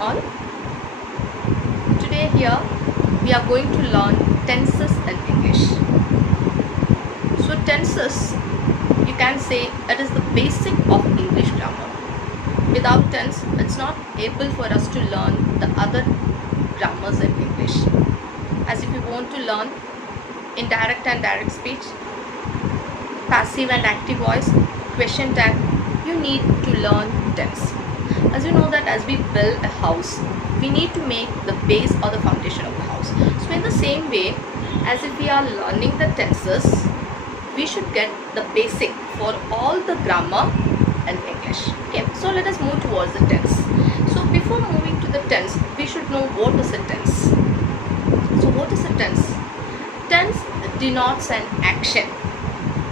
all. Today here we are going to learn tenses in English. So tenses, you can say it is the basic of English grammar. Without tense, it's not able for us to learn the other grammars in English. As if you want to learn indirect and direct speech, passive and active voice, question tag, you need to learn tense. As you know that as we build a house, we need to make the base or the foundation of the house. So in the same way, as if we are learning the tenses, we should get the basic for all the grammar in English. Okay, so let us move towards the tense. So before moving to the tense, we should know what is a tense. So what is a tense? Tense denotes an action.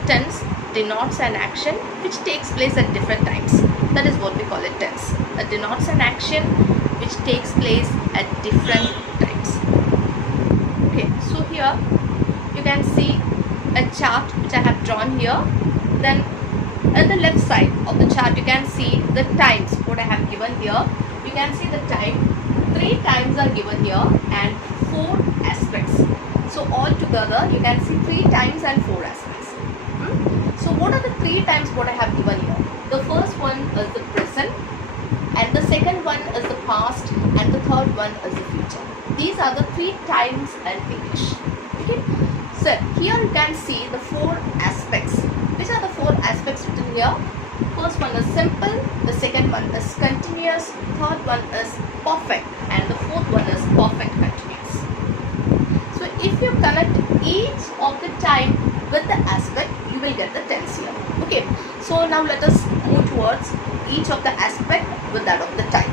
Tense denotes an action which takes place at different times. That is what we call it tense. It denotes an action which takes place at different times. Okay, so here you can see a chart which I have drawn here. Then on the left side of the chart you can see the times what I have given here. You can see the time, 3 times are given here and 4 aspects. So all together you can see 3 times and 4 aspects. So what are the 3 times what I have given here? The first one is the present, and the second one is the past, and the third one is the future. These are the 3 times in English. Okay. So here you can see the 4 aspects. Which are the 4 aspects written here? First one is simple, the second one is continuous, third one is perfect, and the fourth one is perfect continuous. So if you connect each of the time with the aspect, you will get the tense here. Okay, so now let us move towards each of the aspect with that of the time.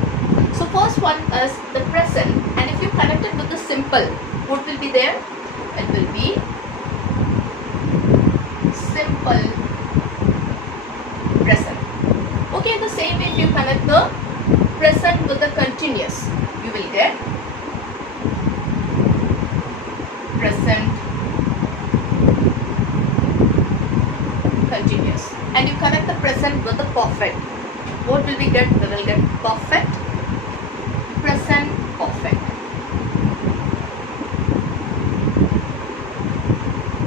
So first one is the present, and if you connect it with the simple, what will be there? It will be simple present. Okay, the same way if you connect the present with the continuous, you will get present continuous. And you connect the present with the perfect, what will we get? We will get perfect, present, perfect.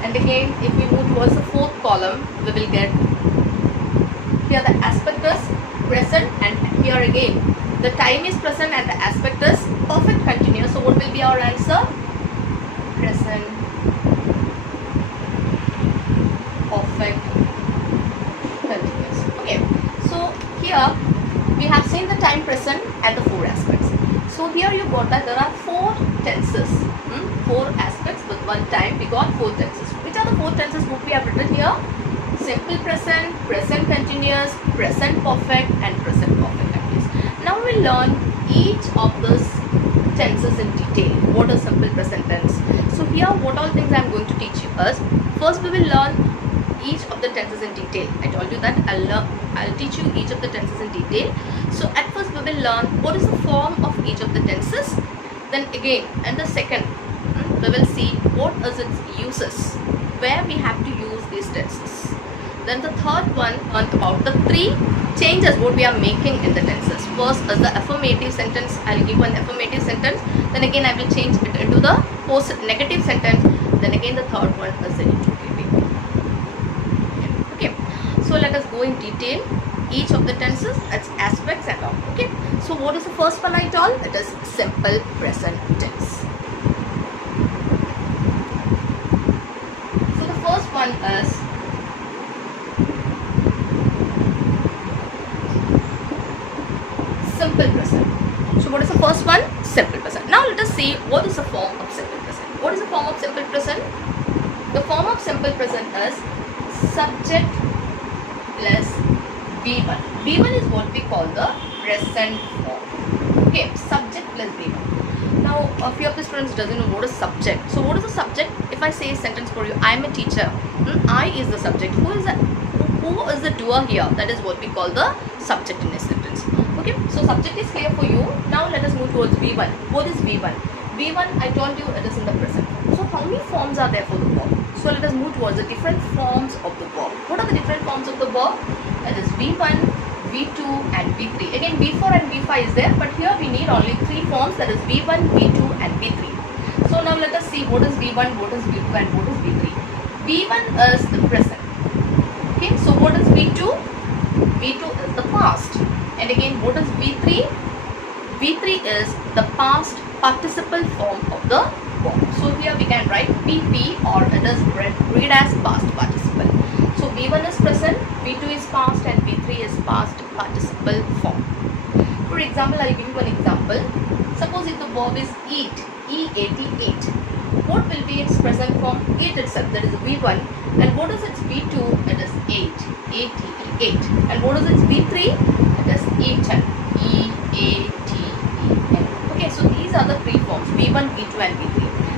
And again, if we move towards the 4th column, we will get here the aspect is present, and here again the time is present and the aspect is perfect continuous. So what will be our answer? Present, perfect, continuous. Okay, so here we have seen the time present and the 4 aspects. So here you got that there are 4 tenses, 4 aspects with 1 time. We got 4 tenses. Which are the 4 tenses what we have written here? Simple present, present continuous, present perfect, and present perfect continuous. Now we will learn each of these tenses in detail. What is simple present tense? So here what all things I am going to teach you is, first we will learn each of the tenses in detail. I told you that I'll teach you each of the tenses in detail. So at first we will learn what is the form of each of the tenses. Then again, and the second, we will see what is its uses, where we have to use these tenses. Then the third one on about the 3 changes what we are making in the tenses. First is the affirmative sentence. I'll give one affirmative sentence. Then again I will change it into the post negative sentence. Then again the third one is the interrogative. Okay. So let us go in detail each of the tenses, its aspects and all. Okay. So what is the first one I told? It is simple present tense. So the first one is simple present. So what is the first one? Simple present. Now let us see what is the form of simple present. What is the form of simple present? The form of simple present is subject plus V1. V1 is what we call the present form. Okay, subject plus V1. Now a few of the students doesn't know what is subject. So what is the subject? If I say a sentence for you, I am a teacher. I is the subject. Who is the doer here? That is what we call the subject in a sentence. Okay, so subject is clear for you. Now let us move towards V1. What is V1? V1, I told you it is in the present. So how many forms are there for the verb? So let us move towards the different forms of the verb. What are the different forms of the verb? That is V1, V2 and V3. Again V4 and V5 is there, but here we need only three forms, that is V1, V2 and V3. So now let us see what is V1, what is V2 and what is V3. V1 is the present. Okay, so what is V2? V2 is the past. And again what is V3? V3 is the past participle form of the verb. So here we can write PP, or it is read as past participle. So V1 is present, V2 is past and V3 is past participle form. For example, I will give you an example. Suppose if the verb is eat, E-A-T, what will be its present form? Eat itself, that is V1. And what is its V2? It is ate, A-T-E, ate. And what is its V3? It is eaten, E-A-T-E-N. Okay, so these are the three forms, V1, V2 and V3.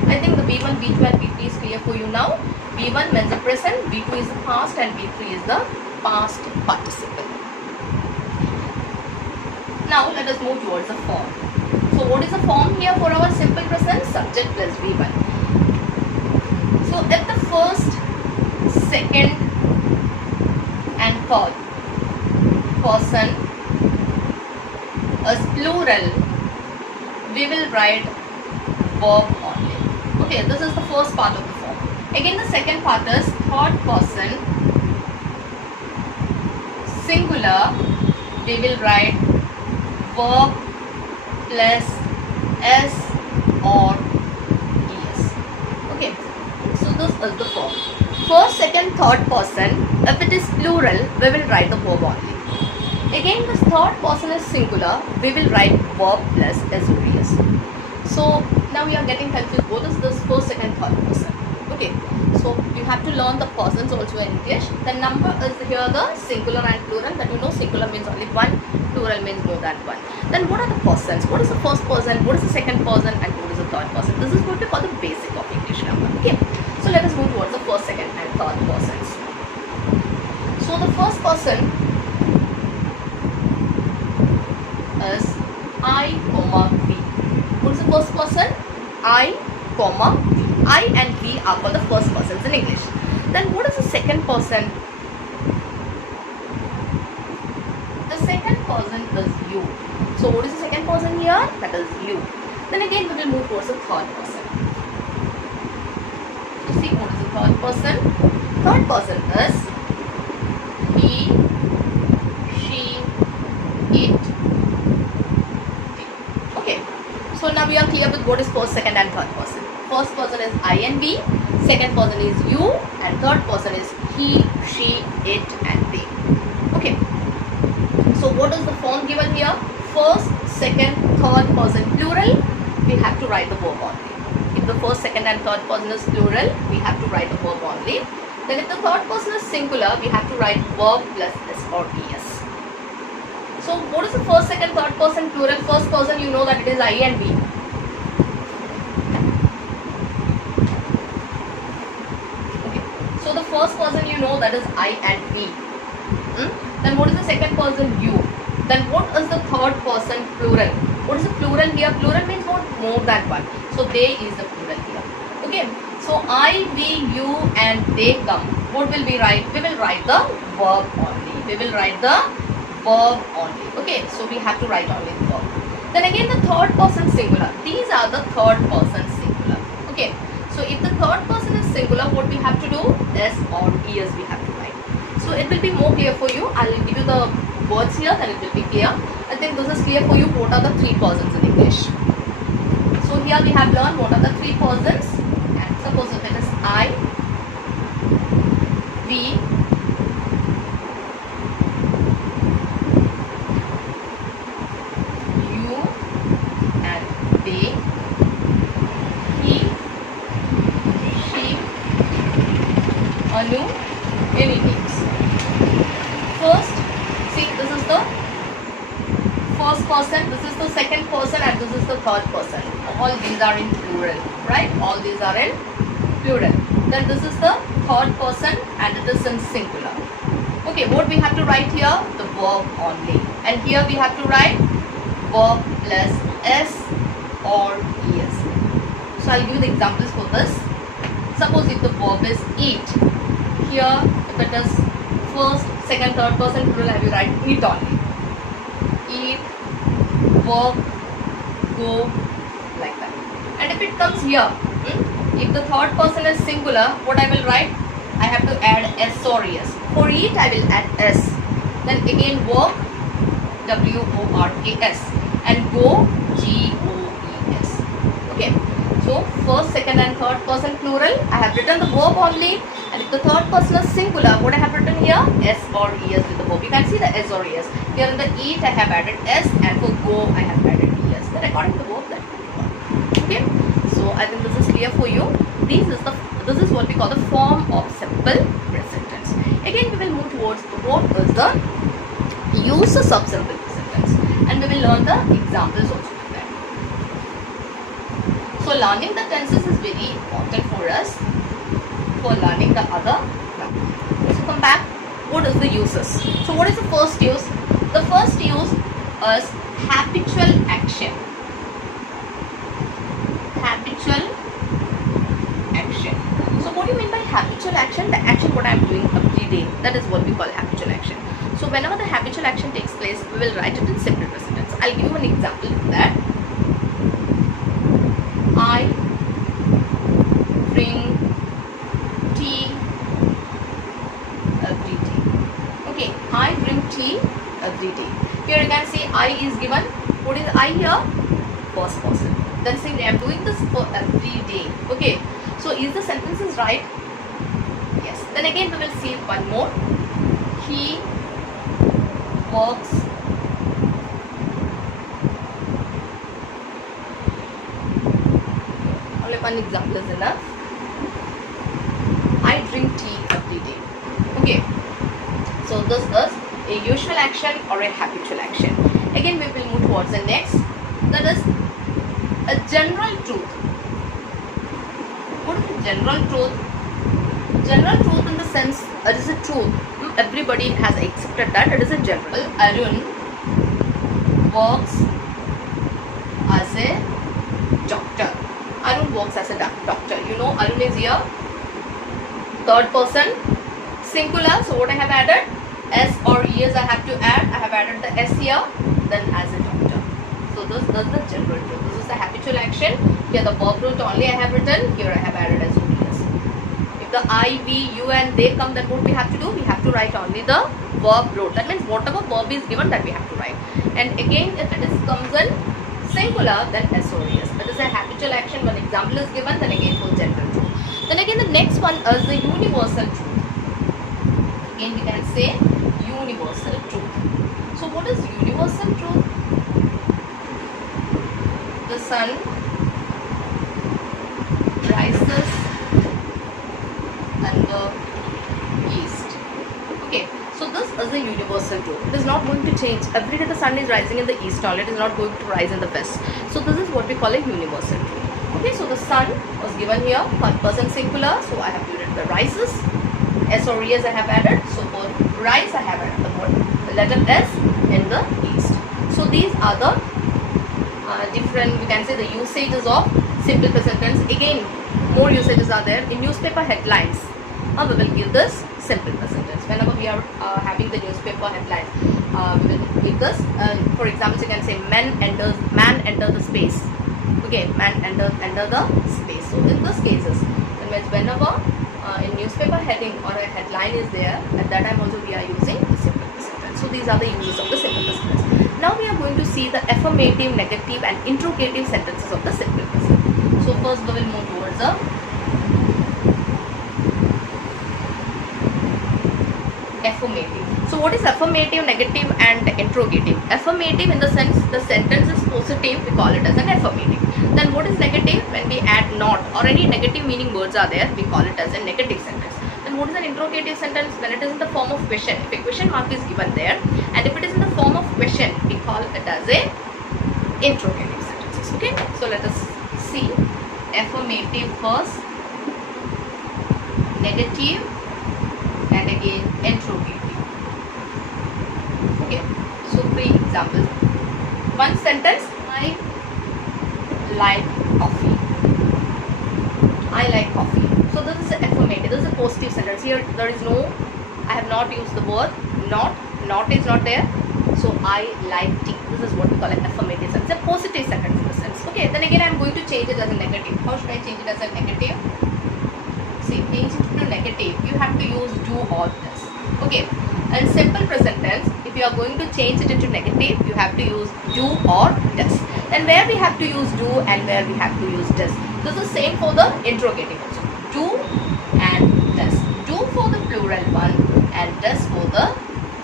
I think the V1, V2 and V3 is clear for you now. V1 means the present, V2 is the past and V3 is the past participle. Now let us move towards the form. So what is the form here for our simple present? Subject plus V1. So if the first, second and third person is plural, we will write verb only. Okay, this is the first part of the form. Again the second part is third person singular, we will write verb plus S or ES. Okay, so this is the form. First, second, third person, if it is plural, we will write the verb only. Again this third person is singular, we will write verb plus S or ES. So now we are getting confused, what is this first, second, third person? Okay, so you have to learn the persons also in English. The number is here the singular and plural, that you know singular means only one, plural means more than one. Then what are the persons? What is the first person, what is the second person and what is the third person? This is what we call the basic of English grammar. Okay, so let us move towards the first, second and third persons. So the first person is I, V. What is the first person? I, V. I and V are called the first persons in English. Then what is the second person? The second person is you. So what is the second person here? That is you. Then again we will move towards the third person. So see what is the third person? Third person is he, she, it. Okay. So now we are clear with what is first, second and third person. First person is I and V, second person is you, and third person is he, she, it and they. Okay. So what is the form given here? First, second, third person plural, we have to write the verb only. If the first, second and third person is plural, we have to write the verb only. Then if the third person is singular, we have to write verb plus S or ES. So what is the first, second, third person plural? First person, you know that it is I and V. So the first person you know that is I and V. Then what is the second person? You. Then what is the third person plural? What is the plural here? Plural means more than one. So they is the plural here. Okay. So I, we, you and they come. What will we write? We will write the verb only. We will write the verb only. Okay. So we have to write only the verb. Then again the third person singular. These are the third person singular. Okay. So if the third person is singular, what we have to do? S or ES we have to write. So it will be more clear for you. I will give you the words here, then it will be clear. I think this is clear for you. What are the three persons in English? So here we have learned what are the three persons. And suppose if it is I, V, you and they, he, she, Anu, any names. First, see this is the first person, this is the second person and this is the third person. All these are in plural, right? All these are in plural. Then this is the third person and it is in singular. Okay, what we have to write here? The verb only. And here we have to write verb plus S or ES. So I'll give you the examples for this. Suppose if the verb is eat. Here if it is first, second, third person plural, I will write eat only. eat, work, go, like that. And if it comes here, if the third person is singular, what I will write? I have to add S or ES. For eat, I will add S. Then again work, WORKS, and go, GOES. Okay. So first, second, and third person plural. I have written the verb only. And if the third person is singular, what I have written here? S or ES with the verb. You can see the S or ES. Here in the eat, I have added S, and for go, I have added ES. Then according to the verb that we got. Okay. So I think this is clear for you. This is what we call the form of simple present tense. Again, we will move towards what is the uses of simple present tense, and we will learn the examples also with that. So learning the tenses is very important for us for learning the other grammar. So come back. What is the uses? So what is the first use? The first use is habitual action. Habitual action. So what do you mean by habitual action? The action what I am doing every day. That is what we call habitual action. So whenever the habitual action takes place, we will write it in simple present tense. I'll give you an example for that. I drink tea every day. Okay, I drink tea every day. Here you can see I is given. What is I here? First person. Then saying I am doing this for every day. Okay, so is the sentences right? Yes. Then again we will see one more. He works only one example is enough. I drink tea every day. Okay, so this is a usual action or a habitual action. Again we will move towards the next, that is a general truth. What is the general truth? General truth in the sense it is a truth. Everybody has accepted that it is a general. Arun works as a doctor. Arun works as a doctor. You know Arun is here. Third person singular. So what I have added? S or ES I have to add. I have added the S here. Then as a doctor. So this is the general truth. This is the habitual action. Here the verb root only I have written. Here I have added as ES. If the I, we, you and they come, then what we have to do? We have to write only the verb root. That means whatever verb is given that we have to write. And again if it comes in singular, then S or ES. That is a habitual action. One example is given, then again for general truth. Then again the next one is the universal truth. Again we can say universal truth. So what is universal truth? The sun rises in the east. Okay, so this is a universal truth. It is not going to change. Every day the sun is rising in the east only. It is not going to rise in the west. So this is what we call a universal truth. Okay, so the sun was given here, one person singular. So I have given the rises. S or ES I have added. So for rise I have added the letter S in the east. So these are the different, we can say, the usages of simple present tense. Again, more usages are there in newspaper headlines. We will give this simple present tense. Whenever we are having the newspaper headlines, we will give this. For example, you can say man enters the space. Okay, man enter the space. So in these cases, whenever in newspaper heading or a headline is there, at that time also we are using the simple present tense. So these are the uses of the simple present tense. Now we are going to see the affirmative, negative and interrogative sentences of the simple present. So first we will move towards the affirmative. So what is affirmative, negative and interrogative? Affirmative in the sense the sentence is positive, we call it as an affirmative. Then what is negative? When we add not or any negative meaning words are there, we call it as a negative sentence. Then what is an interrogative sentence? When it is in the form of question. If a question mark is given there, and if it is in the form of question, we call it as a interrogative sentences. Okay, so let us see affirmative first, negative and again interrogative. Okay, so 3 examples. One sentence, I like coffee. I like coffee. So this is affirmative. This is a positive sentence. Here there is no, I have not used the word not is not there. So I like tea. This is what we call an affirmative sentence. It's a positive sentence in the sense. Okay, then again I'm going to change it as a negative. How should I change it as a negative? See, change it to negative. You have to use do or does. Okay, and simple present tense, if you are going to change it into negative, you have to use do or does. And where we have to use do and where we have to use does. This is same for the interrogative also. Do and does. Do for the plural one and does for the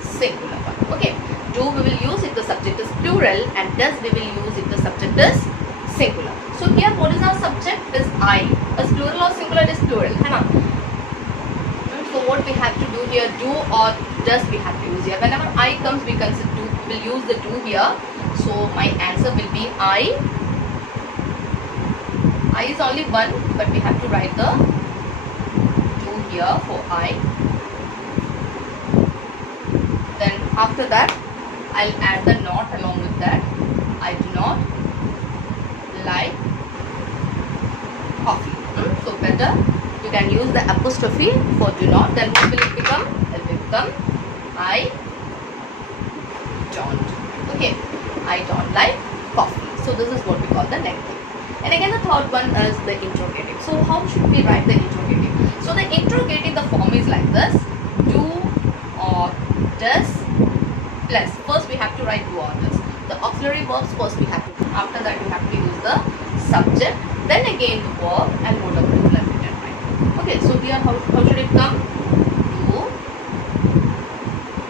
singular one. Okay, do we will use if the subject is plural and does we will use if the subject is singular. So here what is our subject is I. Is plural or singular? It is plural. So what we have to do here, do or does we have to use here. Whenever I comes we will use the do here. So my answer will be I. I is only one, but we have to write the do here for I. Then after that I'll add the not along with that. I do not like coffee. So better you can use the apostrophe for do not. Then what will it become? It will become I don't. Okay, I don't like coffee. So this is what we call the negative. And again the third one is the interrogative. So how should we write the interrogative? So the interrogative, the form is like this: do or does plus. First we have to write do or does. The auxiliary verbs first we have to. After that we have to use the subject. Then again the verb and whatever is left we can write. Okay, so here how should it come? Do.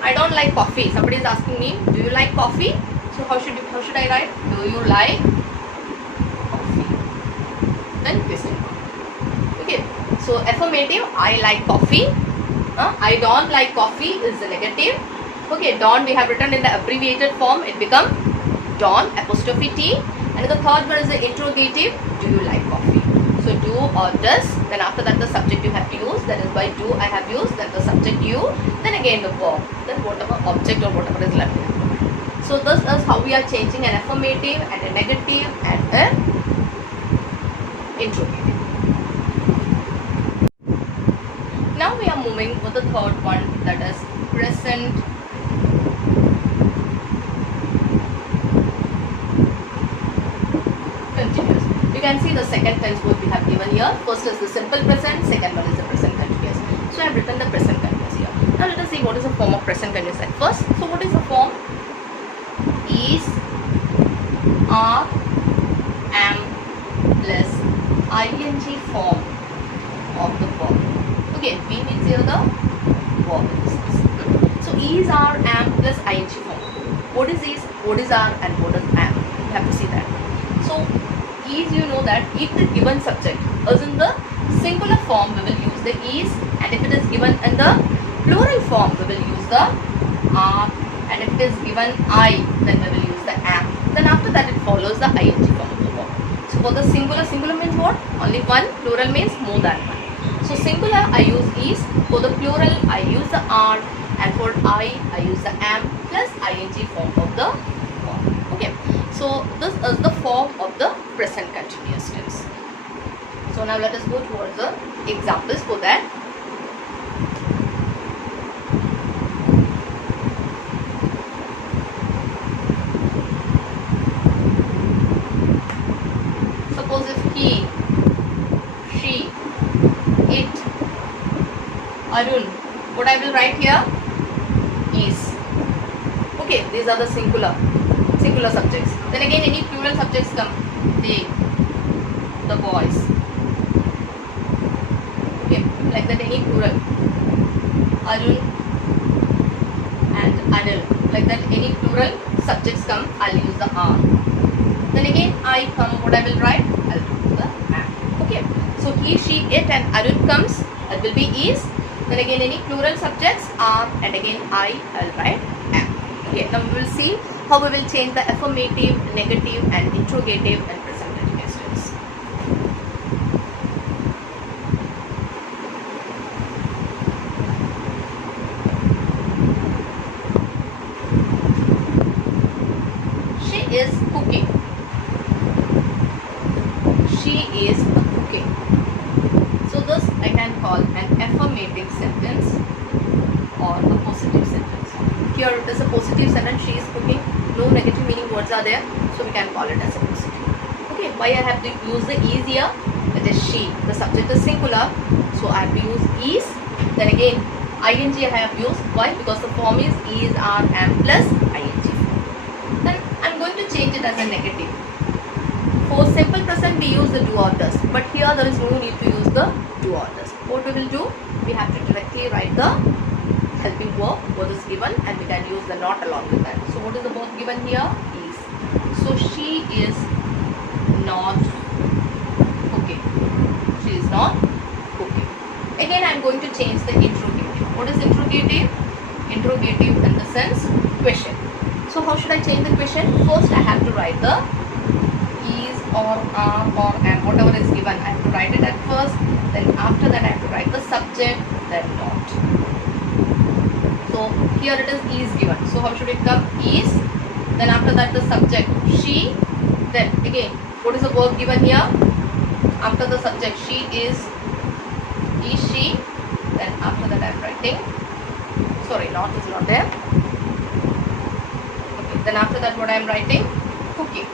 I don't like coffee. Somebody is asking me, do you like coffee? So how should I write? Do you like coffee? Then question mark. Okay, so affirmative, I like coffee. I don't like coffee is the negative. Okay, don't we have written in the abbreviated form, it become don't apostrophe T. And the third one is the interrogative, do you like coffee? So do or does, then after that the subject you have to use, that is by do I have used, then the subject you, then again the verb, then whatever object or whatever is left. So this is how we are changing an affirmative and a negative and an interrogative. Now we are moving with the third one, that is present continuous. You can see the second tense what we have given here. First is the simple present, second one is the present continuous. So I have written the present continuous here. Now let us see what is the form of present continuous at first. So what is the form? Is, are, am plus ing form of the verb. Okay, B means here the verb in this case. So is, are, am plus ing form. What is, what is are, and what is am? You have to see that. So is, you know that if the given subject is in the singular form, we will use the is, and if it is given in the plural form, we will use the are, and if it is given I, then we will use the am. Then after that it follows the ing form of the verb. So for the singular means what? Only one. Plural means more than one. So singular I use is, for the plural I use the are, and for I use the am plus ing form of the verb. Okay. So this is the form of the present continuous tense. So now let us go towards the examples for that. Suppose if he, she, it, Arun, what I will write here is. Okay, these are the singular subjects. Then again any plural subjects come. They, the boys. Okay, like that any plural. Arun and Anil. Like that any plural subjects come, I'll use the are. Then again I come, what I will write? I'll do the am. Okay, so he, she, it and Arun comes, it will be is. Then again any plural subjects are, and again I'll write am. Okay, now we will see how we will change the affirmative, negative and interrogative and present continuous tense. She is cooking. She is cooking. So this I can call an affirmative sentence or a positive sentence. here it is a positive sentence, she is cooking, no negative meaning words are there, so we can call it as a positive. Okay, why I have to use the is here? It is she. The subject is singular, so I have to use is. Then again, ing I have used. Why? Because the form is are, am plus ing. Then I am going to change it as a negative. For simple present we use the do or does, but here there is no need to use the do or does. What we will do? We have to directly write the helping verb, what is given, and we can use the not along with that. So what is the verb given here? Is. So she is not cooking. She is not cooking. Again I am going to change the interrogative. What is interrogative? Interrogative in the sense question. So how should I change the question? First I have to write the is or are or am, whatever is given. I have to write it at first. Then after that I have to write the subject, then not. So here it is given. So how should it come? Is. Then after that the subject she. Then again what is the verb given here? After the subject she is she. Then after that I am writing. Sorry, not is not there. Okay. Then after that what I am writing? Cooking.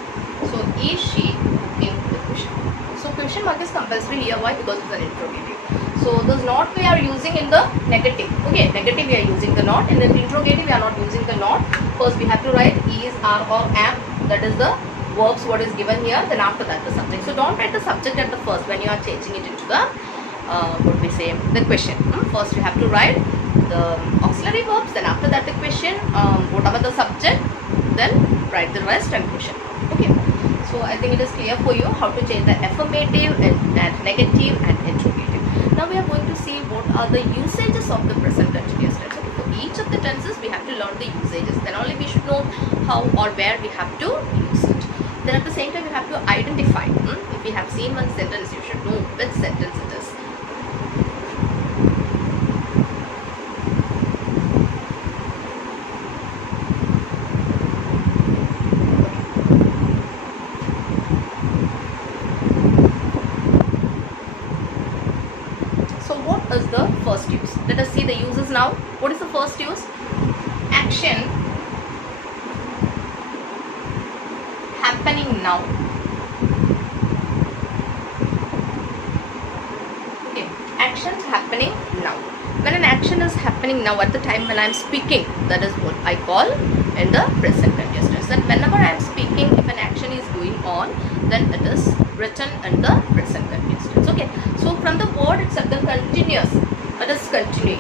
So is she cooking the question? So question mark is compulsory here. Why? Because it's an interrogative. So this not we are using in the negative. Okay, negative we are using the not. In the interrogative we are not using the not. First we have to write is, are or am. That is the verbs what is given here. Then after that the subject. So don't write the subject at the first when you are changing it into the what we say, the question. First you have to write the auxiliary verbs. Then after that the question. Whatever the subject. Then write the rest and question. Okay. So I think it is clear for you how to change the affirmative and negative and interrogative. Now we are going to see what are the usages of the present continuous tense. Okay, for each of the tenses we have to learn the usages. Then only we should know how or where we have to use it. Then at the same time we have to identify. If we have seen one sentence, you should know which sentence it is. Is the first use. Let us see the uses now. What is the first use? Action happening now. Okay, actions happening now. When an action is happening now at the time when I am speaking, that is what I call in the present continuous tense. And whenever I am speaking, if an action is going on, then it is written in the present continuous tense. Okay, so from the word itself, the continuous, it is continuing.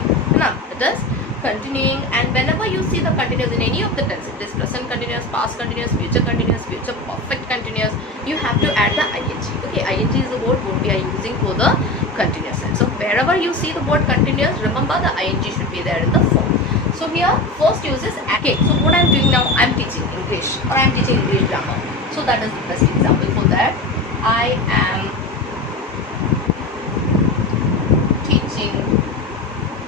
It is continuing, and whenever you see the continuous in any of the tense, it is present continuous, past continuous, future perfect continuous, you have to add the ing. Okay, ing is the word what we are using for the continuous tense. So wherever you see the word continuous, remember the ing should be there in the form. So here first use is okay. So what I am doing now, I am teaching English or I am teaching English grammar. So that is the best example for that. I am teaching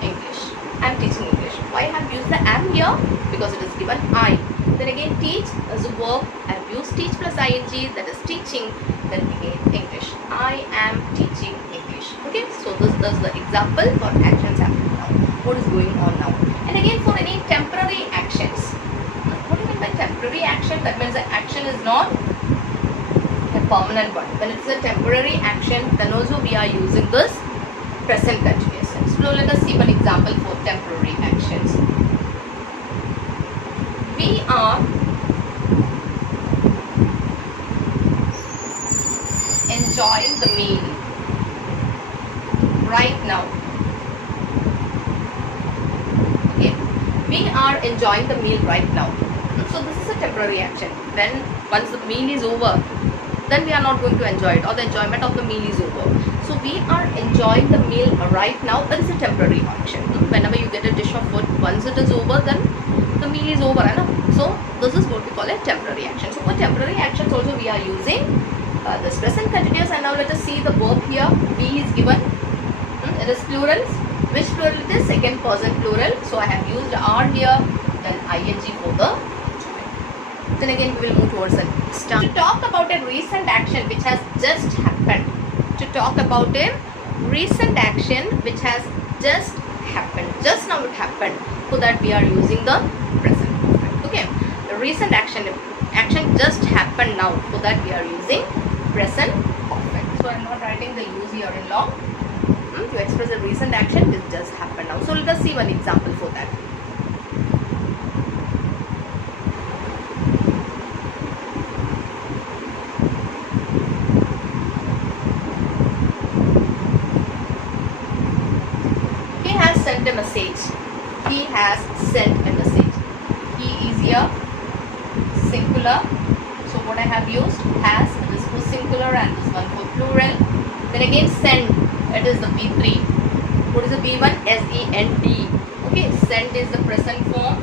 English. I am teaching English. Why I have used the am here? Because it is given I. Then again teach as a verb. I have used teach plus ing, that is teaching. Then again English. I am teaching English. Okay, so this is the example for actions happening now. What is going on now? And again for any temporary actions. What do you mean by temporary action? That means the action is not a permanent one. When it's a temporary action, then also we are using this present continuous tense. So let us see one example for temporary actions. We are enjoying the meal right now. Okay, we are enjoying the meal right now. So this is a temporary action. Then once the meal is over, then we are not going to enjoy it, or the enjoyment of the meal is over. So we are enjoying the meal right now. That is a temporary action. Whenever you get a dish of food, once it is over, then the meal is over. So this is what we call a temporary action. So for temporary actions also we are using this present continuous. And now let us see the verb here. We is given. It is plural. Which plural it is? Second person plural. So I have used are here, then ing for the. Then again we will move towards the start. To talk about a recent action which has just happened. To talk about a recent action which has just happened. Just now it happened. For that we are using the present perfect. Okay, the recent action just happened now. For that we are using present perfect. So I am not writing the use here in long. To express a recent action, this just happened now. So let us see one example for that. He has sent a message. He has sent a message. He is here singular. So what I have used has, this for singular and this one for plural. Then again send, it is the B3. What is the B1? S-E-N-D. Okay, send is the present form.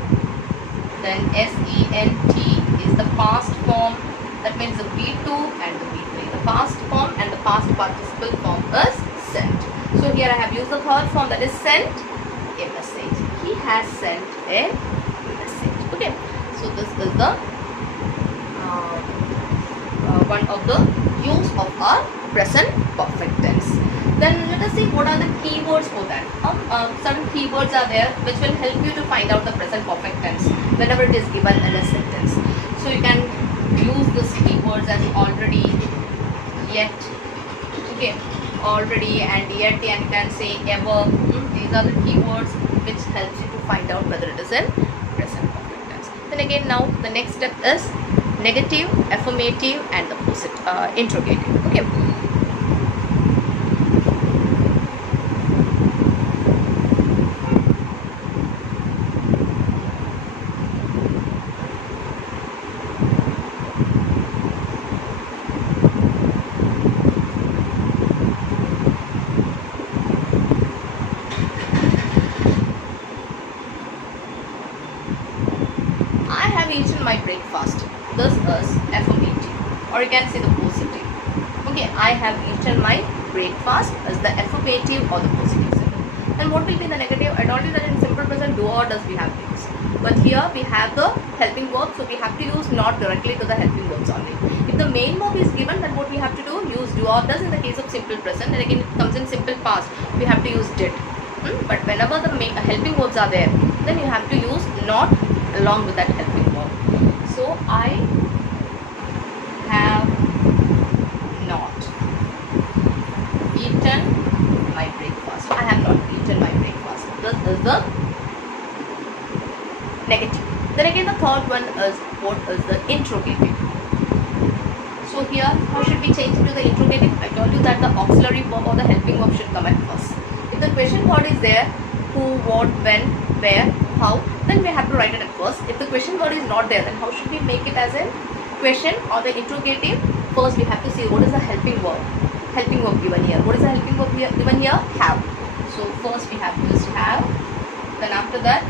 Then S-E-N-T is the past form. That means the B2 and the B3. The past form and the past participle form is sent. So here I have used the third form, that is sent a message. He has sent a message. Okay, so this is the one of the use of our present perfect tense. Then let us see what are the keywords for that. Certain keywords are there which will help you to find out the present perfect tense whenever it is given in a sentence. So you can use these keywords as already, yet, okay, already and yet, and you can say ever. These are the keywords which helps you to find out whether it is in present perfect tense. Then again, now the next step is negative, affirmative and the positive, interrogative. Okay. I have eaten my breakfast. This is affirmative, or you can say the positive. Okay, I have eaten my breakfast as the affirmative or the positive symbol. And what will be the negative? I told you that in simple present do or does we have to use. But here we have the helping verb, so we have to use not directly to the helping verbs only. If the main verb is given, then what we have to do? Use do or does in the case of simple present. And again it comes in simple past, we have to use did. But whenever the helping verbs are there, then you have to use not along with that helping verb. So I have not eaten my breakfast. I have not eaten my breakfast. This is the negative. Then again the third one is what is the interrogative. So here how should we change it to the interrogative? I told you that the auxiliary verb or the helping verb should come at first. If the question word is there, who, what, when, where, how, then we have to write it at first. If the question word is not there, then how should we make it as a question or the interrogative? First we have to see what is the helping verb. Helping verb given here. What is the helping verb here, given here? Have. So first we have used have. Then after that,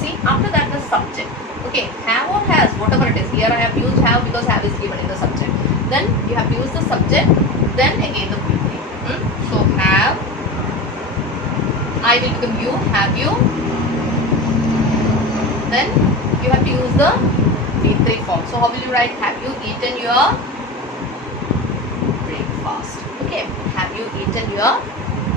see, after that the subject. Okay, have or has, whatever it is. Here I have used have because have is given in the subject. Then you have to use the subject. Then again the predicate. So have. I will become you, have you. Then you have to use the V3 form. So how will you write? Have you eaten your breakfast? Okay, have you eaten your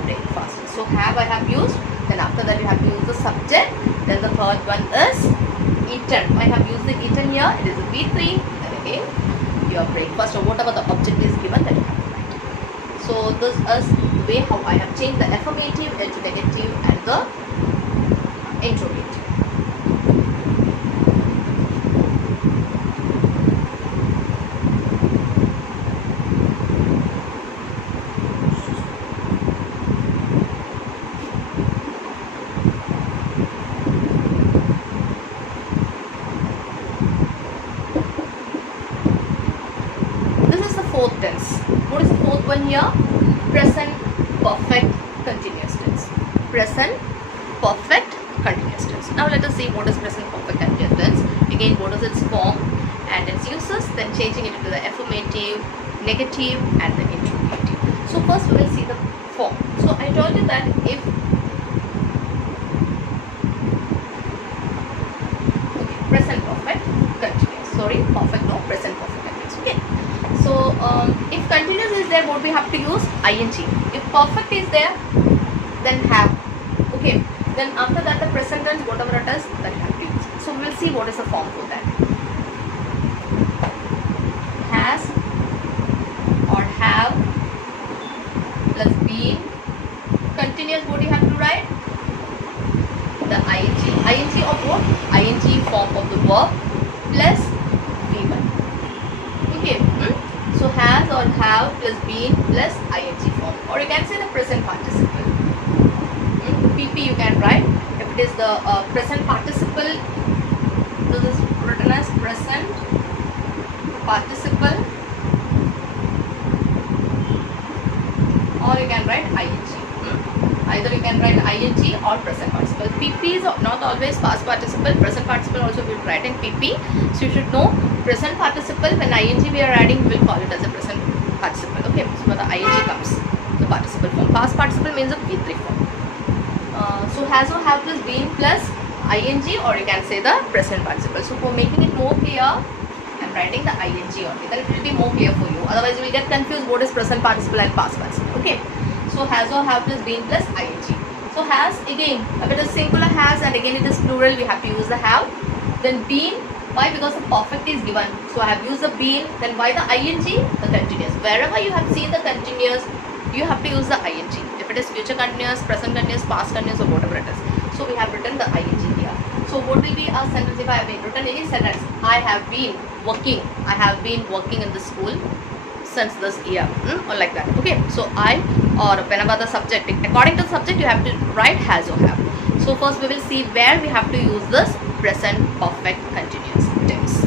breakfast? So have I have used. Then after that you have to use the subject. Then the third one is eaten. I have used the eaten here. It is a V3. Then again your breakfast or whatever the object is given, that you have to write. So this is the way how I have changed the affirmative into negative and the interrogative. Fourth tense. What is the fourth one here? Present perfect continuous tense. Present perfect continuous tense. Now let us see what is present perfect continuous tense. Again, what is its form and its uses, then changing it into the affirmative, negative and the interrogative. So first we will see the form. So I told you that if present perfect continuous. Sorry, perfect no, present perfect continuous. Okay. So if continuous is there, what we have to use? ing. If perfect is there, then have. Okay. Then after that, the present tense, whatever it is, that you have to use. So we will see what is the form for that. Has or have plus been. Continuous, what you have to write? The ing. Ing of what? Ing form of the verb plus V1. Okay. So has or have plus been plus ing form. Or you can say the present participle. PP you can write. If it is the present participle, this is written as present participle. Or you can write ing. Either you can write ing or present participle. PP is not always past participle. Present participle also we will write in PP. So you should know present participle, when ing we are adding, we will call it as a present participle. Okay, so when the ing comes, the participle form. Past participle means a V3 form. So has or have plus been plus ing, or you can say the present participle. So for making it more clear, I am writing the ing only. Then it will be more clear for you. Otherwise you will get confused what is present participle and past participle. Okay. So has or have plus been plus ing. So has, again, if it is singular has and again it is plural, we have to use the have. Then been, why? Because the perfect is given. So I have used the been. Then why the ing? The continuous. Wherever you have seen the continuous, you have to use the ing. If it is future continuous, present continuous, past continuous, or whatever it is. So we have written the ing here. So what will be our sentence if I have been written any sentence? I have been working. I have been working in the school since this year, or like that. Okay, so I, or whenever the subject, according to the subject you have to write has or have. So first we will see where we have to use this present perfect continuous tense.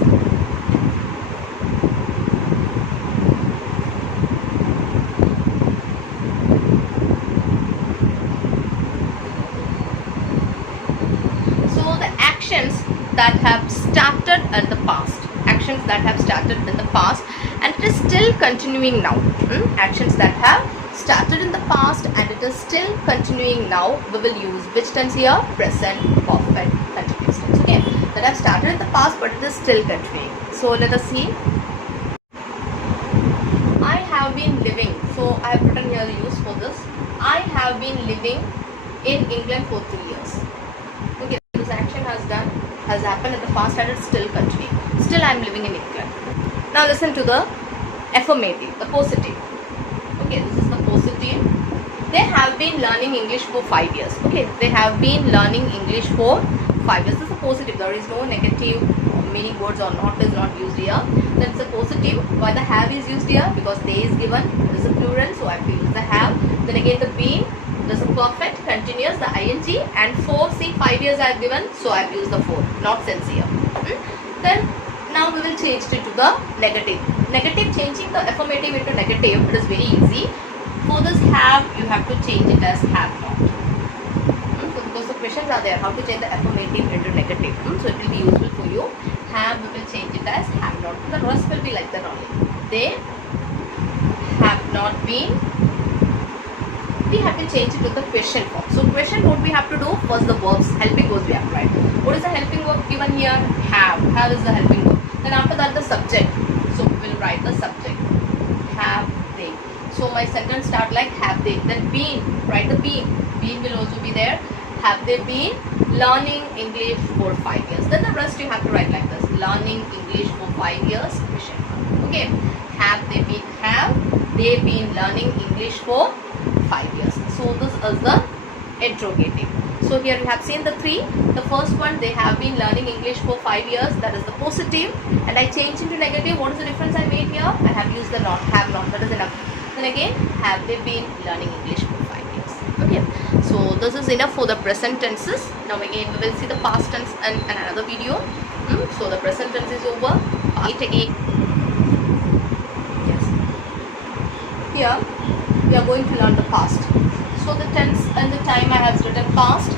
So the actions that have started in the past, actions that have started in the past and it is still continuing now. Actions that have started in the past and it is still continuing now, we will use which tense here? Present perfect continuous tense. Okay, that have started in the past but it is still continuing. So let us see. I have been living. So I have written here the use for this. I have been living in England for 3 years. Okay, this action has happened in the past and it's still continuing. Still I am living in England. Now listen to the affirmative, the positive. Okay, this is the positive. They have been learning English for 5 years. Okay, they have been learning English for 5 years. This is a positive. There is no negative meaning words or not is not used here. Then it's a positive. Why the have is used here? Because they is given. This is a plural, so I have to use the have. Then again the been. This is perfect, continuous, the ing, and for, see, 5 years I have given, so I have used the for, not since here. Then now we will change it to the negative. Negative, changing the affirmative into negative, it is very easy. For this have, you have to change it as have not. So because the questions are there, how to change the affirmative into negative. So it will be useful for you. Have, we will change it as have not. The rest will be like that only. They have not been. We have to change it to the question form. So question, what we have to do? First the verbs, helping verbs we have to write. What is the helping verb given here? Have. Have is the helping verb. Then after that the subject. So we will write the subject. Have they. So my sentence start like have they. Then been. Write the been. Been will also be there. Have they been learning English for 5 years? Then the rest you have to write like this. Learning English for 5 years. Question. Okay. Have they been? Have they been learning English for 5 years? So this is the interrogative. So here we have seen the three. The first one, they have been learning English for 5 years. That is the positive. And I changed into negative. What is the difference I made here? I have used the not, have not. That is enough. Then again, have they been learning English for 5 years? Okay. So this is enough for the present tenses. Now again, we will see the past tense in another video. So the present tense is over. It again. Yes. Here we are going to learn the past. So the tense and the time I have written past,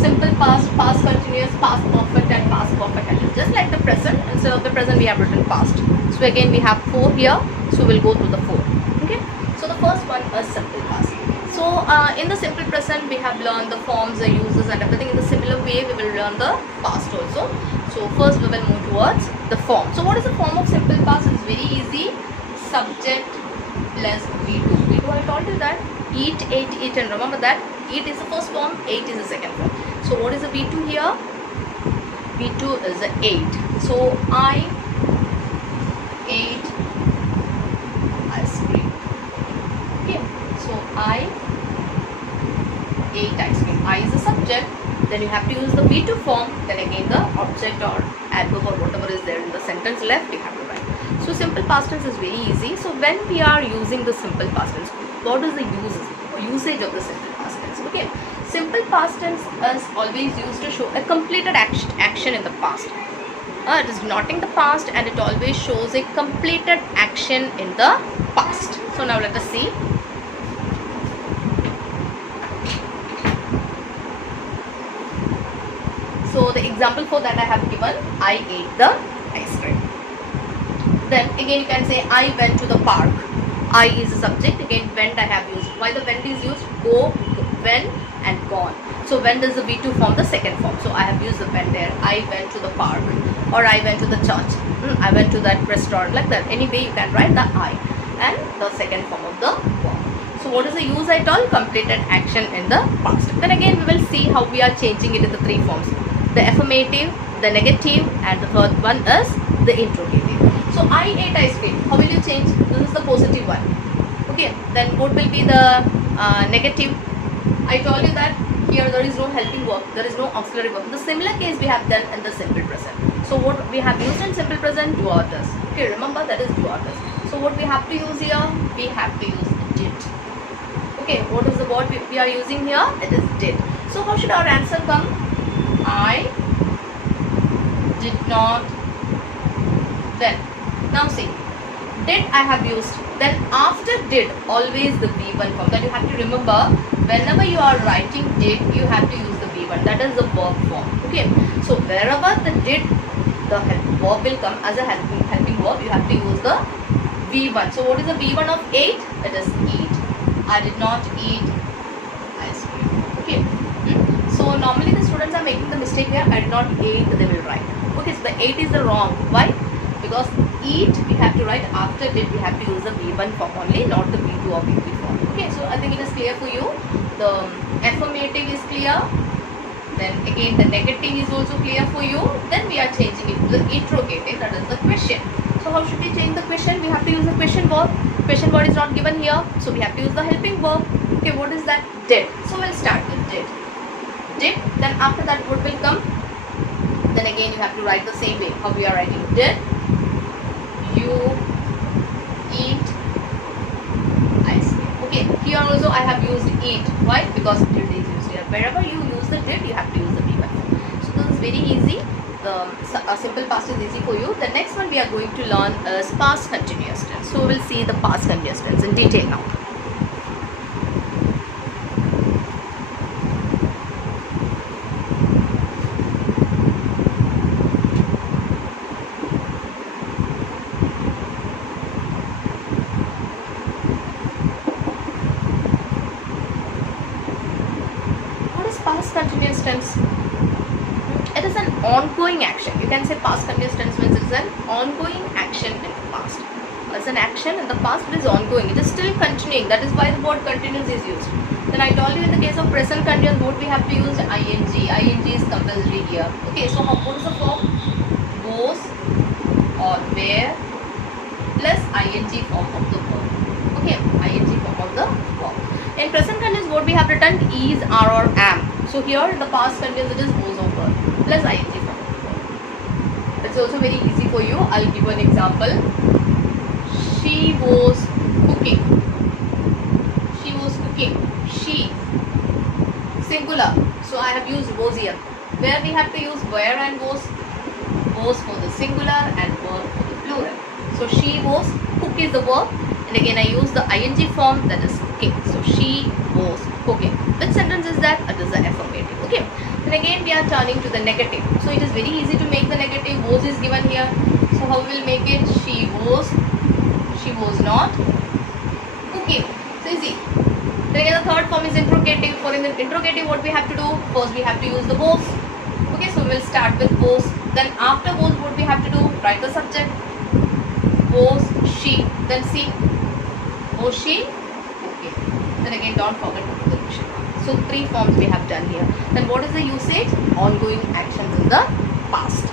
simple past, past continuous, past perfect and past perfect continuous. Just like the present, instead of the present we have written past. So again we have 4 here, so we'll go to the 4. Okay. So the first one is simple past. So in the simple present we have learned the forms, the uses and everything. In the similar way we will learn the past also. So first we will move towards the form. So what is the form of simple past? It's very easy. Subject plus V2. V2 I told you that. Eat, ate, eaten. Remember that? Eat is the first form, ate is the second form. So what is the V2 here? V2 is the ate. So I ate ice cream. Okay. So I ate ice cream. I is the subject. Then you have to use the V2 form. Then again the object or adverb or whatever is there in the sentence left, you have to write. So simple past tense is very easy. So when we are using the simple past tense, what is the usage of the simple past tense? Okay, simple past tense is always used to show a completed action in the past. It is denoting the past and it always shows a completed action in the past. So now let us see. So the example for that I have given, I ate the ice cream. Then again you can say I went to the park. I is the subject. Again went I have used. Why the went is used? Go, went and gone. So went is the V2 form, the second form. So I have used the went there. I went to the park, or I went to the church. I went to that restaurant, like that. Any way you can write the I and the second form of the verb. So what is the use at all? Completed action in the past. Then again we will see how we are changing it in the three forms. The affirmative, the negative and the third one is the interrogative. So I ate ice cream. How will you change? This is the positive one. Okay. Then what will be the negative? I told you that here there is no helping verb. There is no auxiliary verb. The similar case we have done in the simple present. So what we have used in simple present? Do or does. Okay. Remember that is do or does. So what we have to use here? We have to use did. Okay. What is the word we are using here? It is did. So how should our answer come? I did not. Then now see, did I have used. Then after did, always the V1 form. That you have to remember, whenever you are writing did, you have to use the V1. That is the verb form. Okay. So wherever the did, the verb will come as a helping verb. You have to use the V1. So what is the V1 of ate? It is eat. I did not eat ice cream. Okay. So normally the students are making the mistake here. I did not eat, they will write. Okay, so the ate is the wrong. Why? Because eat we have to write after did, we have to use the V1 form only, not the V2 or V3 form. Okay, so I think it is clear for you. The affirmative is clear. Then again the negative is also clear for you. Then we are changing it to the interrogative, that is the question. So how should we change the question? We have to use the question verb. Question word is not given here, so we have to use the helping verb. Okay, what is that? Did. So we'll start with did. Did. Then after that what will come? Then again you have to write the same way. How we are writing? Did you eat ice cream? Okay, here also I have used eat. Why? Because did is used here. Wherever you use the did, you have to use the V1. So this is very easy. The simple past is easy for you. The next one we are going to learn is past continuous tense. So we'll see the past continuous tense in detail now. Past continuous tense, it is an ongoing action. You can say past continuous tense means it is an ongoing action in the past. It's an action in the past, it is ongoing, it is still continuing. That is why the word continuous is used. Then I told you in the case of present continuous, what we have to use? ing. Ing is compulsory here. Okay, so what is the form? Was or were plus ing form of the verb. Okay, ing form of the verb. In present continuous, what we have written? Is, are or am. So here in the past continuous it is was or were plus ing form. It's also very easy for you. I'll give an example. She was cooking. She was cooking. She. Singular. So I have used was here. Where we have to use were and was. Was for the singular and were for the plural. So she was, cook is the verb. And again I use the ing form, that is cooking. So she was cooking. Which sentence is that? It is the affirmative. Okay. Then again we are turning to the negative. So it is very easy to make the negative. Was is given here. So how we will make it? She was not cooking. So easy. Then again the third form is interrogative. For in the interrogative what we have to do? First we have to use the was. Okay, so we will start with was. Then after was what we have to do? Write the subject. Was she. Then see. Was she? Okay. Then then again don't forget to put the question mark. So 3 forms we have done here. Then what is the usage? Ongoing actions in the past.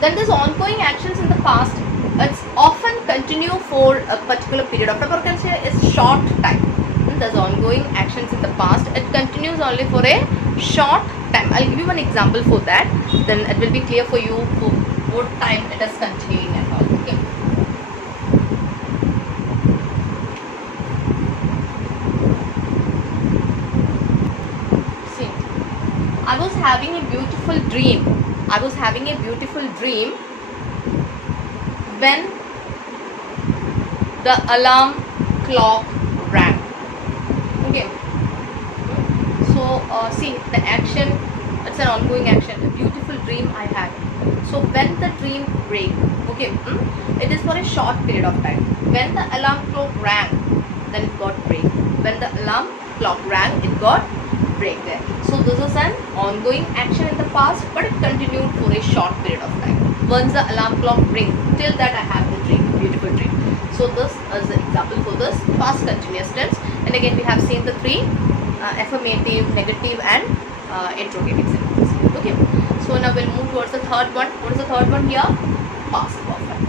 Then this ongoing actions in the past, it's often continue for a particular period of time, or can say it's short time. There's ongoing actions in the past, it continues only for a short time. I'll give you one example for that, then it will be clear for you for what time it is continuing and all. Okay. See, I was having a beautiful dream. I was having a beautiful dream when the alarm clock rang. Okay. So see, the action, it's an ongoing action. A beautiful dream I had. So when the dream break, okay, it is for a short period of time. When the alarm clock rang, then it got break. When the alarm clock rang, it got break there. So this is an ongoing action in the past, but it continued for a short period of time. Once the alarm clock rings, till that I have the dream, beautiful dream. So this is the example for this past continuous tense. And again we have seen the 3 affirmative, negative and interrogative sentences. Okay. So now we'll move towards the third one. What is the third one here? Past perfect.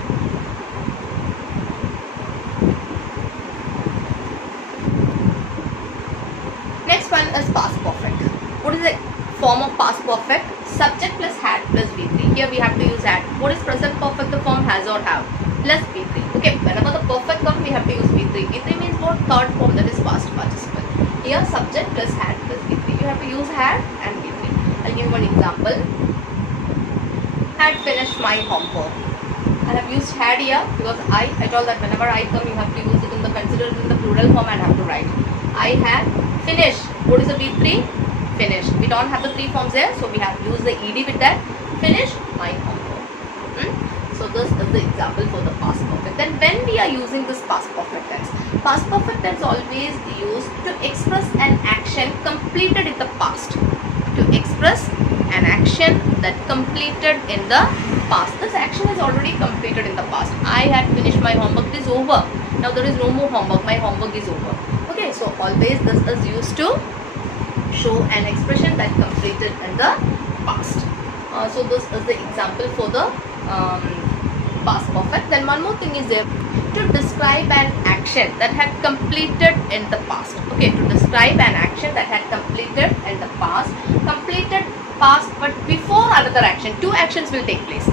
Next one is past perfect. What is the form of past perfect? Subject plus had plus V3. Here we have to use had. What is present perfect? The form has or have plus V3. Okay, whenever the perfect comes we have to use V3. V3 means what? Third form, that is past participle. Here subject plus had plus V3. You have to use had and V3. I'll give you one example. Had finished my homework. I have used had here because I told that whenever I come you have to use it in the consider it in the plural form and have to write. I had finished. What is the V3? Finished. We don't have the 3 forms there, so we have used the ed with that. Finished my homework. So this is the example for the past perfect. Then when we are using this past perfect tense, past perfect tense always used to express an action completed in the past. To express an action that completed in the past. This action is already completed in the past. I had finished my homework. It is over. Now there is no more homework. My homework is over. Okay, so always this is used to show an expression that completed in the past. So this is the example for the past perfect. Then one more thing is there, to describe an action that had completed in the past. Okay, to describe an action that had completed in the past. Completed past, but before another action, 2 actions will take place.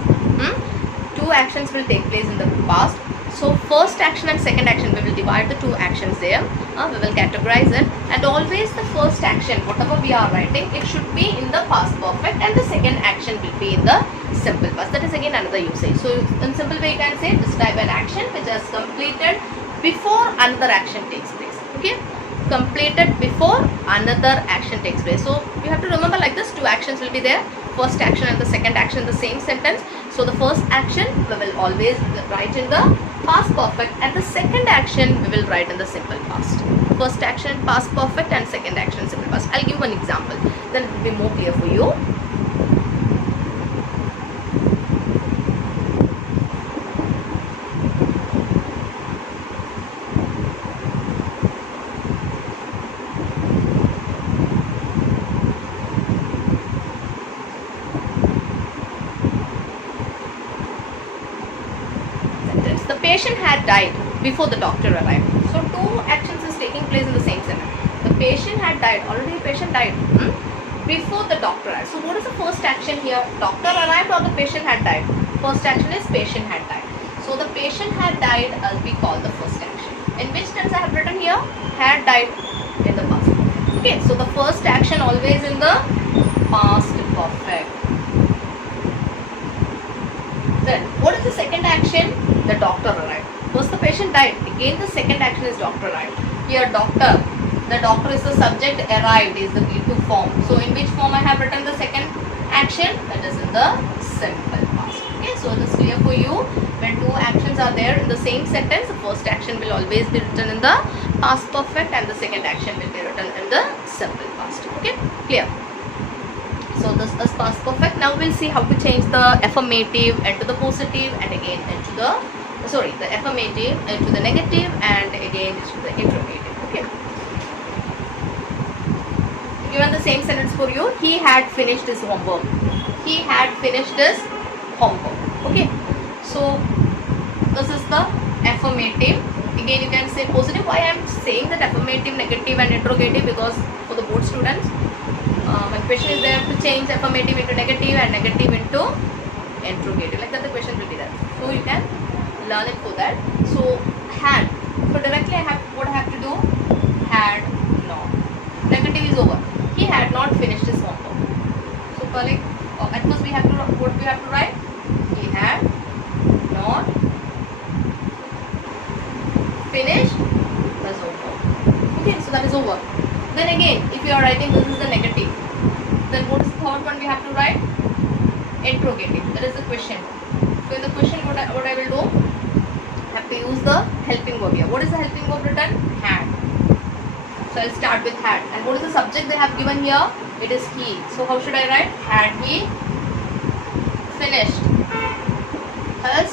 2 actions will take place in the past. So first action and second action, we will divide the 2 actions there. We will categorize it, and always the first action, whatever we are writing, it should be in the past perfect, and the second action will be in the simple past. That is again another usage. So in simple way you can say describe an action which has completed before another action takes place. Okay, completed before another action takes place. So you have to remember like this, 2 actions will be there, first action and the second action in the same sentence. So the first action we will always write in the past perfect, and the second action we will write in the simple past. First action past perfect and second action simple past. I'll give one example, then it will be more clear for you. The patient had died before the doctor arrived. So 2 actions is taking place in the same sentence. The patient had died. Already the patient died before the doctor arrived. So what is the first action here? Doctor arrived or the patient had died? First action is patient had died. So the patient had died as we call the first action. In which tense I have written here? Had died in the past. Okay, so the first action always in the past perfect. Then what is the second action? The doctor arrived. First the patient died. Again the second action is doctor arrived. Here doctor. The doctor is the subject, arrived is the V2 form. So in which form I have written the second action? That is in the simple past. Okay, so it is clear for you. When 2 actions are there in the same sentence, the first action will always be written in the past perfect and the second action will be written in the simple past. Okay, clear. So this is past perfect. Now we'll see how to change the affirmative into the positive and again into the the affirmative into the negative, and again to the interrogative. Okay. Given the same sentence for you, he had finished his homework. He had finished his homework. Okay. So this is the affirmative. Again, you can say positive. Why I am saying that affirmative, negative, and interrogative? Because for the board students, one question is there to change affirmative into negative and negative into interrogative. Like that, the question will be there. So you can learn it for that. So had. So directly, what I have to do? Had not. Negative is over. He had not finished his homework. So colleague, at first we have to what we have to write? He had not finished his homework. Okay, so that is over. Then again, if you are writing this is the negative, then what is the third one we have to write? Interrogative. That is the question. So in the question, what I will do? I have to use the helping verb here. What is the helping verb written? Had. So I'll start with had. And what is the subject they have given here? It is he. So how should I write? Had he finished his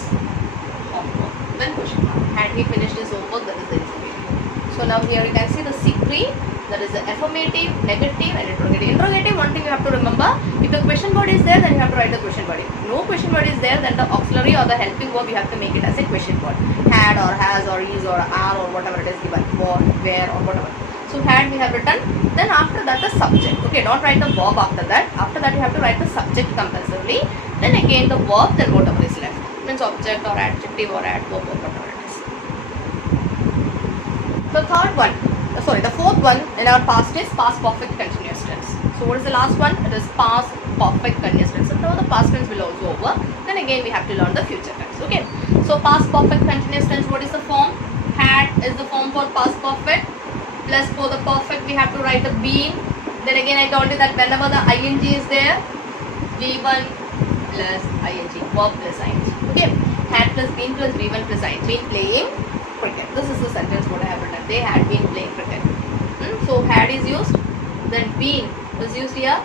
homework? Then question mark. Had he finished his homework? That is the interrogative. So now here you can see the C3. That is the affirmative, negative, and interrogative. Interrogative, one thing you have to remember, if the question word is there, then you have to write the question word. If no question word is there, then the auxiliary or the helping verb, you have to make it as a question word. Had or has or is or are or whatever it is given. What, where or whatever. So had we have written. Then after that the subject. Okay, don't write the verb after that. After that you have to write the subject compulsorily. Then again the verb, then whatever is left. Means object or adjective or adverb or whatever it is. The fourth one in our past is past perfect continuous tense. So what is the last one? It is past perfect continuous tense. So now the past tense will also over. Then again we have to learn the future tense. Okay. So past perfect continuous tense, what is the form? Had is the form for past perfect. Plus for the perfect we have to write the been. Then again I told you that whenever the ing is there, v1 plus ing, verb plus ing. Okay. Had plus been plus v1 plus ing. Been playing cricket. This is the sentence what I have written. They had been playing cricket. So had is used. Then been is used here.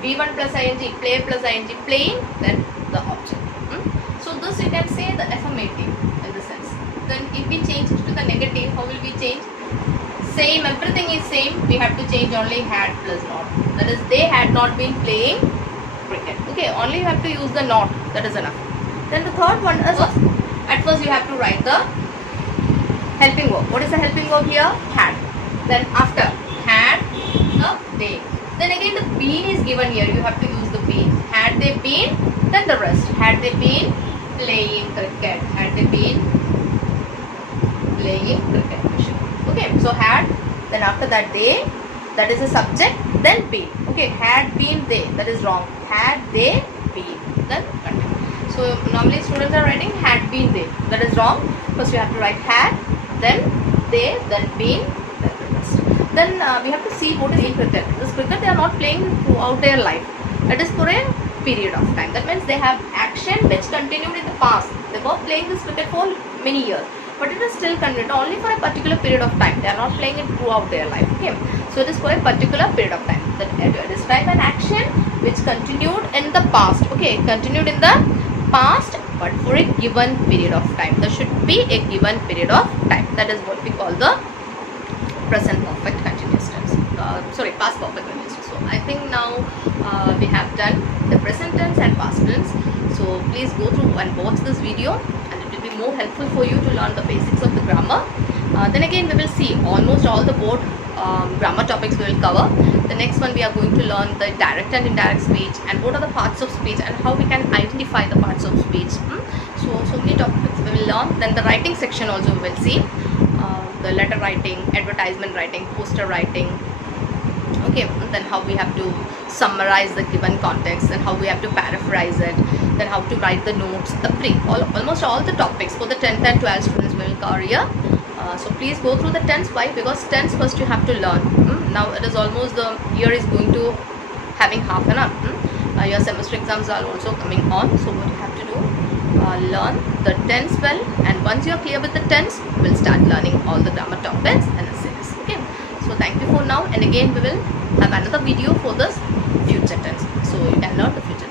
v1 plus ing, play plus ing, playing. Then the object. So this you can say the affirmative in the sense. Then if we change it to the negative, how will we change? Same, everything is same. We have to change only had plus not. That is, they had not been playing cricket. Okay, only you have to use the not. That is enough. Then the third one is, at first you have to write the helping verb. What is the helping verb here? Had. Then after had, they. Then again the been is given here. You have to use the been. Had they been, then the rest. Had they been playing cricket? Had they been playing cricket? Okay, so had, then after that they, that is the subject, then been. Okay, had been they, that is wrong. Had they been, then continue. So normally students are writing had been they, that is wrong. First you have to write had, then they, then been, then the rest. Then we have to see what is cricket. This cricket they are not playing throughout their life. That is for a period of time. That means they have action which continued in the past. They were playing this cricket for many years. But it is still continued only for a particular period of time. They are not playing it throughout their life. Okay, so it is for a particular period of time. That describe an action which continued in the past. Okay, continued in the past, but for a given period of time. There should be a given period of time. That is what we call the present perfect continuous tense. Past perfect continuous tense. So I think now we have done the present tense and past tense. So please go through and watch this video. More helpful for you to learn the basics of the grammar. Then again we will see almost all the board grammar topics we will cover. The next one we are going to learn the direct and indirect speech and what are the parts of speech and how we can identify the parts of speech. So many topics we will learn. Then the writing section also we will see. The letter writing, advertisement writing, poster writing. Okay, then how we have to summarize the given context and how we have to paraphrase it, then how to write the notes, almost all the topics for the 10th and 12th students will cover here. So please go through the tense. Why? Because tense first you have to learn. Now it is almost the year is going to having half an hour. Your semester exams are also coming on. So what you have to do, learn the tense well, and once you are clear with the tense, we will start learning all the grammar topics in a series. Okay. So thank you for now, and again we will have another video for this future tense. So you can learn the future